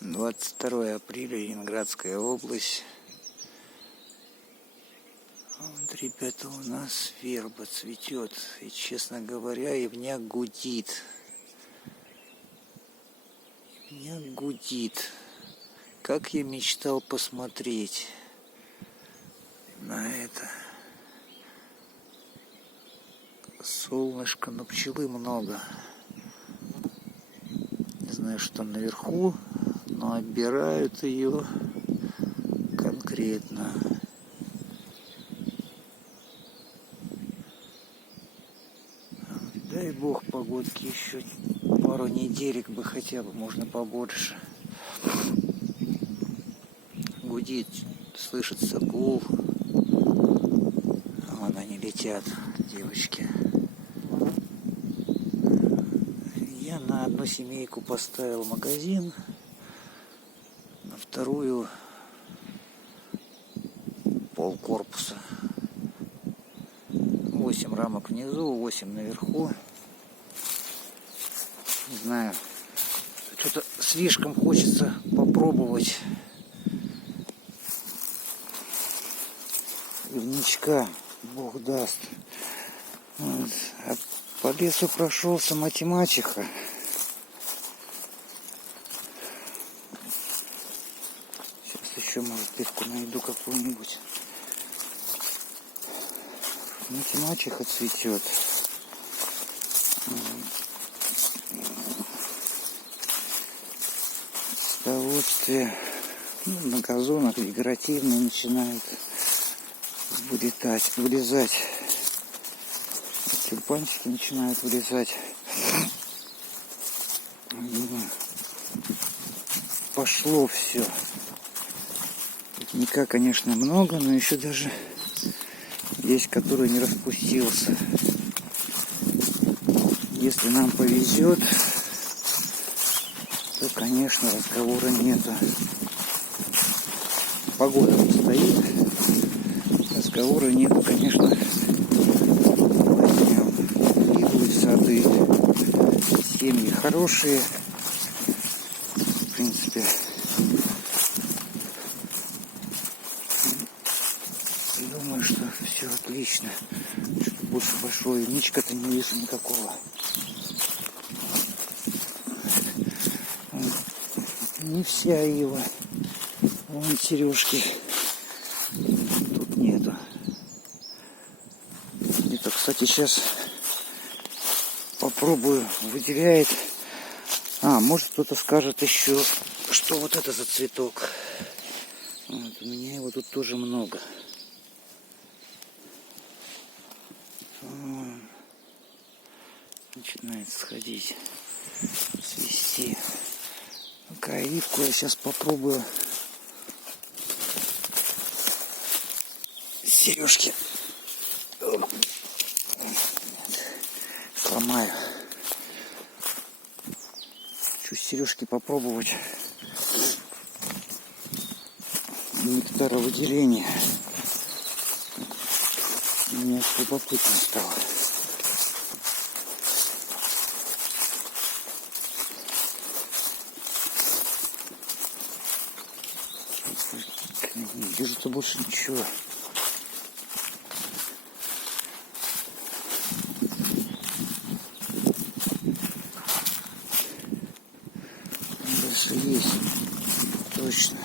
22 апреля, Ленинградская область. Вот, ребята, у нас верба цветет. И, честно говоря, ивняк гудит. Ивняк гудит. Как я мечтал посмотреть на это. Солнышко, но пчелы много. Не знаю, что там наверху, но отбирают ее конкретно. Дай бог погодки еще пару неделек бы хотя бы, можно побольше. Гудит, слышится гул. Вон они летят, девочки. Я на одну семейку поставил магазин, на вторую полкорпуса. 8 рамок внизу, 8 наверху. Не знаю, что-то слишком хочется попробовать ивнячка, Бог даст. Вот. А по лесу прошелся математика. Сейчас еще, может, пивку найду какую-нибудь. Математика цветет. Удовольствие. На газонах декоративные начинают вылезать. Тюльпанчики начинают вылезать. Пошло все. Пикника, конечно, много, но еще даже есть, который не распустился. Если нам повезет, то, конечно, разговора нету. Погода не стоит. Разговора нету, конечно. Ивы, сады, семьи хорошие. В принципе, думаю, что все отлично. Что-то больше большого ивничка-то не вижу никакого. Не вся ива. Вон сережки. Тут нету. Это, кстати, сейчас попробую. Выделяет. Может, кто-то скажет еще, что вот это за цветок. Вот, у меня его тут тоже много. Начинает сходить, свести. Ивку я сейчас попробую. Сережки сломаю. Хочу сережки попробовать. Нектаровыделение. Мне любопытно стало. Не держится больше ничего. Дальше есть. Точно.